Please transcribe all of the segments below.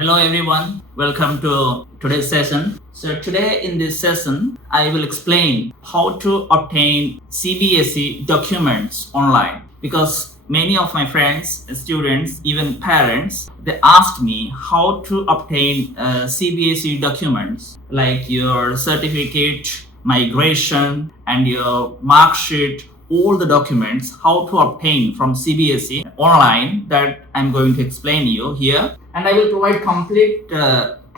Hello everyone, welcome to today's session. So today in this session, I will explain how to obtain CBSE documents online, because many of my friends, students, even parents, they asked me how to obtain CBSE documents like your certificate, migration, and your Marksheet, all the documents, how to obtain from CBSE online, that I'm going to explain you here. And I will provide complete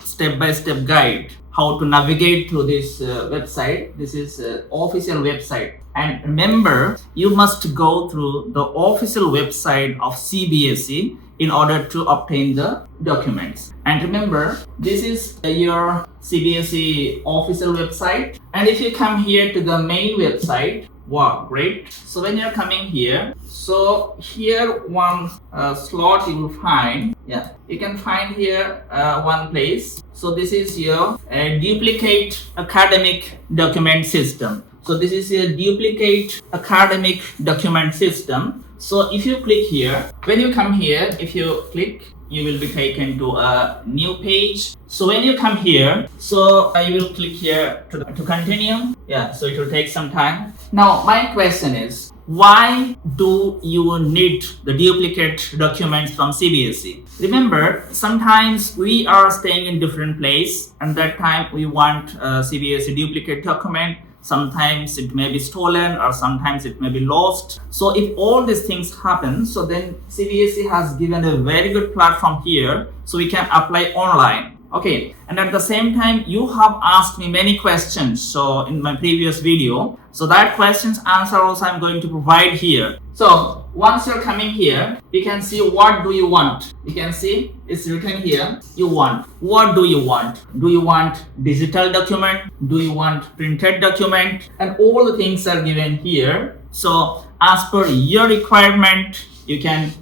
step-by-step guide how to navigate through this website. This is official website. And remember, you must go through the official website of CBSE in order to obtain the documents. And remember, this is your CBSE official website. And if you come here to the main website, wow, great. So when you're coming here, so here one slot you will find. Yeah, you can find here one place. So this is your duplicate academic document system. So this is a duplicate academic document system. So if you click here, when you come here, if you click, you will be taken to a new page. So when you come here, so I will click here to continue. Yeah, so it will take some time. Now my question is, why do you need the duplicate documents from CBSE? Remember, sometimes we are staying in different place, and that time we want CBSE duplicate document. Sometimes it may be stolen, or sometimes it may be lost. So if all these things happen, so then CBSE has given a very good platform here, so we can apply online. Okay, and at the same time, you have asked me many questions. So in my previous video, so that questions answer also I'm going to provide here. So once you're coming here, you can see what do you want. You can see it's written here. You want. What do you want? Do you want digital document? Do you want printed document? And all the things are given here. So as per your requirement, you can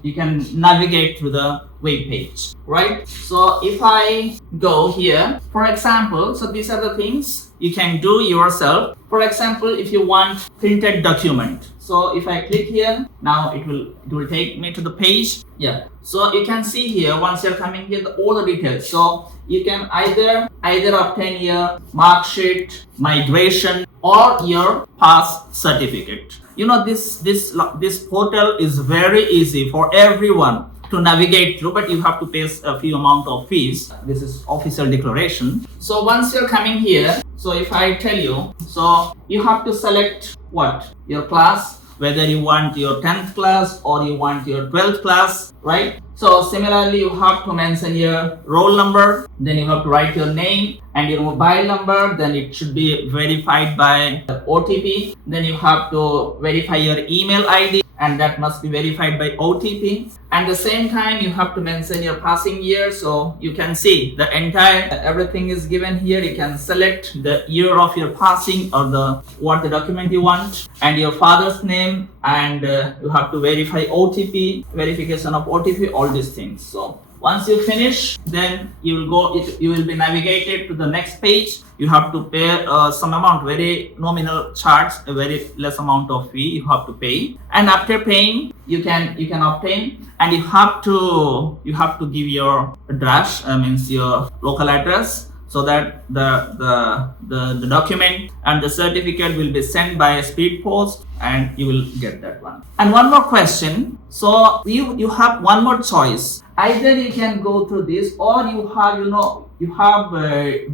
navigate through the web page, right? So if I go here, for example, so these are the things you can do yourself. For example, if you want printed document, so if I click here, now it will take me to the page. Yeah, so you can see here, once you're coming here, all the details. So you can either obtain your Marksheet, migration, or your pass certificate. You know, this portal is very easy for everyone to navigate through, but you have to pay a few amount of fees. This is official declaration. So once you're coming here, so if I tell you, so you have to select what? Your class, whether you want your 10th class or you want your 12th class, right? So similarly, you have to mention your roll number, then you have to write your name and your mobile number, then it should be verified by OTP. Then you have to verify your email ID, and that must be verified by OTP. And the same time, you have to mention your passing year. So you can see the entire everything is given here. You can select the year of your passing or what the document you want, and your father's name, and you have to verify OTP, verification of OTP, all these things. So once you finish, then you will be navigated to the next page. You have to pay some amount, very nominal charge, a very less amount of fee you have to pay. And after paying, you can obtain, and you have to give your address, means your local address, so that the document and the certificate will be sent by speed post, and you will get that one. And one more question. So you have one more choice. Either you can go through this, or you have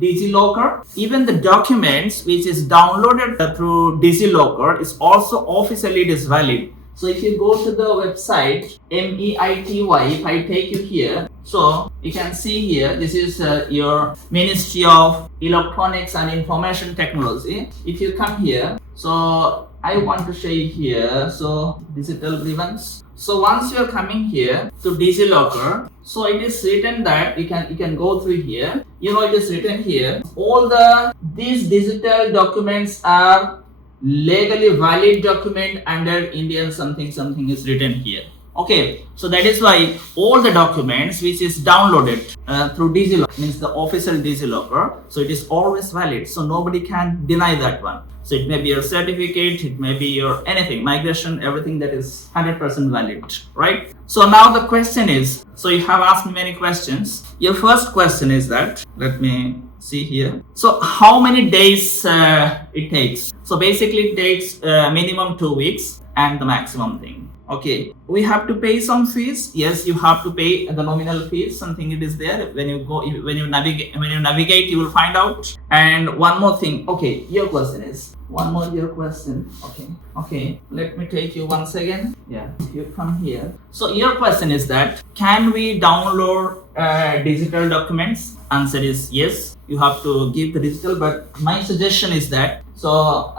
DigiLocker. Even the documents which is downloaded through DigiLocker is also officially it is valid. So if you go to the website MEITY, if I take you here, so you can see here, this is your Ministry of Electronics and Information Technology. If you come here, so I want to show you here, so digital grievance. So once you are coming here to DigiLocker, so it is written that you can go through here. You know, it is written here, all these digital documents are legally valid document under Indian something is written here. Okay, so that is why all the documents which is downloaded through DigiLocker, means the official DigiLocker, so it is always valid. So nobody can deny that one. So it may be your certificate, it may be your anything, migration, everything that is 100% valid, right? So now the question is, so you have asked me many questions. Your first question is that, let me see here. So how many days it takes? So basically it takes minimum 2 weeks and the maximum thing. Okay, we have to pay some fees. Yes, you have to pay the nominal fees. Something it is there when you go, when you navigate, you will find out. And one more thing. Okay, your question is one more your question. Okay. Let me take you once again. Yeah, you come here. So your question is that, can we download digital documents? Answer is yes. You have to give the digital, but my suggestion is that, so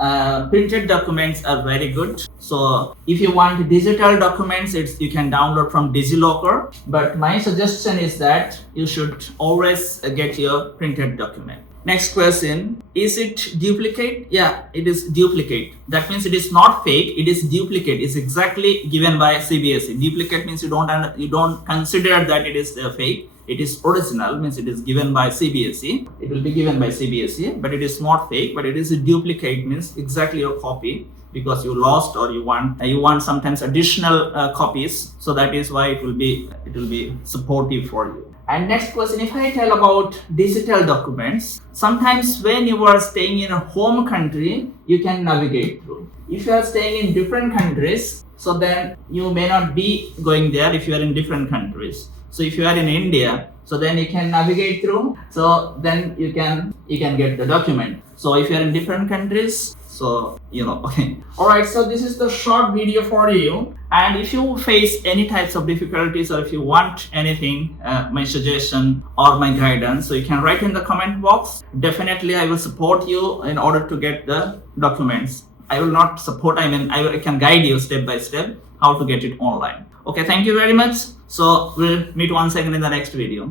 printed documents are very good. So if you want digital documents, you can download from DigiLocker. But my suggestion is that you should always get your printed document. Next question, is it duplicate? Yeah, it is duplicate. That means it is not fake, it is duplicate. It's exactly given by CBSE. Duplicate means you don't consider that it is fake. It is original, means it is given by CBSE. It will be given by CBSE, but it is not fake, but it is a duplicate, means exactly your copy, because you lost or you want sometimes additional copies. So that is why it will be supportive for you. And next question, if I tell about digital documents, sometimes when you are staying in a home country, you can navigate through. If you are staying in different countries, so then you may not be going there if you are in different countries. So if you are in India, so then you can navigate through. So then you can get the document. So if you are in different countries, so okay. All right, so this is the short video for you. And if you face any types of difficulties, or if you want anything, my suggestion or my guidance, so you can write in the comment box. Definitely I will support you in order to get the documents. I will not support, I can guide you step by step how to get it online. Okay, thank you very much. So we'll meet once again in the next video.